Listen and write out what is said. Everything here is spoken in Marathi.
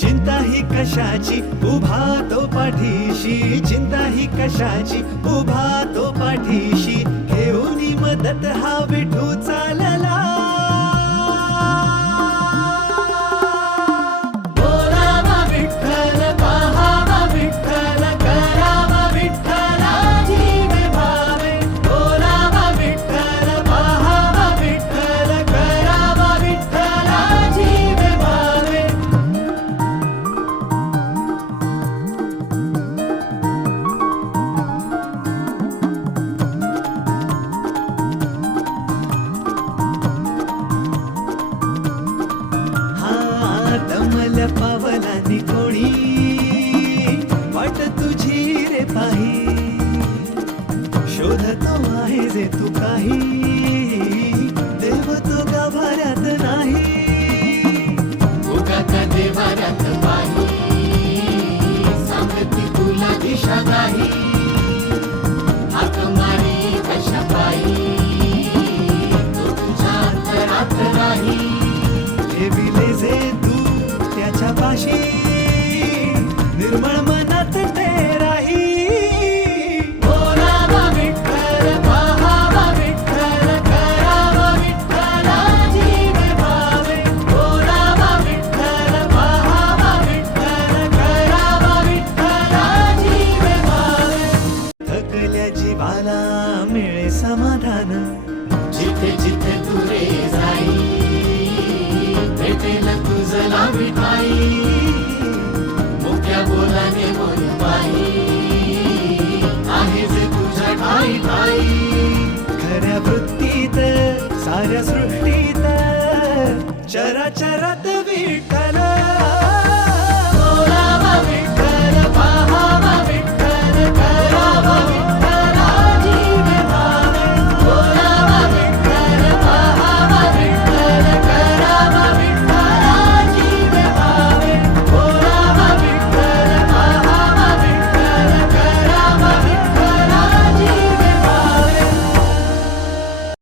चिंता ही कशाची उभा तो पाठीशी, चिंता ही कशाची उभा तो पाठीशी, घेऊन मदत हा विठू चालला. बोलावा विठ्ठल, पाहावा विठ्ठल, करावा विठ्ठला जीवे भावे. बोलावा विठ्ठल, पाहावा विठ्ठल, करावा विठ्ठला जीवे भावे. दमल्या पावलांनी कोणी वाट तुझी रे पाही, शोधतो आहे जे तू काही, देव तो गाभाऱ्यात नाही. उगाचा देवाऱ्यात पाही, सांगती तुला दिशा नाही. हाक मारी कशा पायी, तो तुझ्या अंतरात नाही. ठेविले जे तू त्याच्या पाशी, निर्मळ